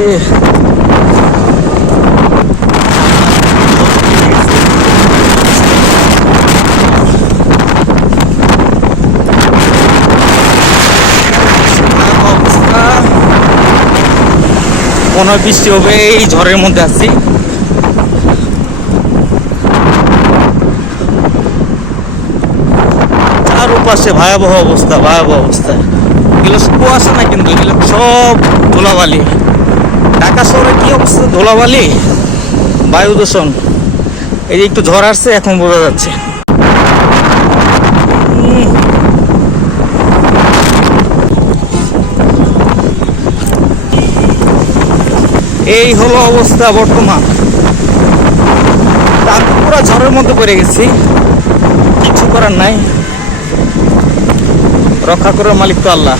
মনে হয় বৃষ্টি হবে, এই ঝড়ের মধ্যে আছি। চারপাশে ভয়াবহ অবস্থা ভয়াবহ অবস্থা। এগুলো কুয়াশা না কিন্তু এগুলো সব ধুলাবালি। ঢাকা শহরে কি অবস্থা? ধুলাবালি? বায়ু দূষণ। এই যে একটু ঝড় আসছে, এখন বোঝা যাচ্ছে। এই হলো অবস্থা বর্তমান। আমি পুরো ঝড়ের মধ্যে পড়ে গেছি। কিছু করার নাই। রক্ষা করার মালিক তো আল্লাহ।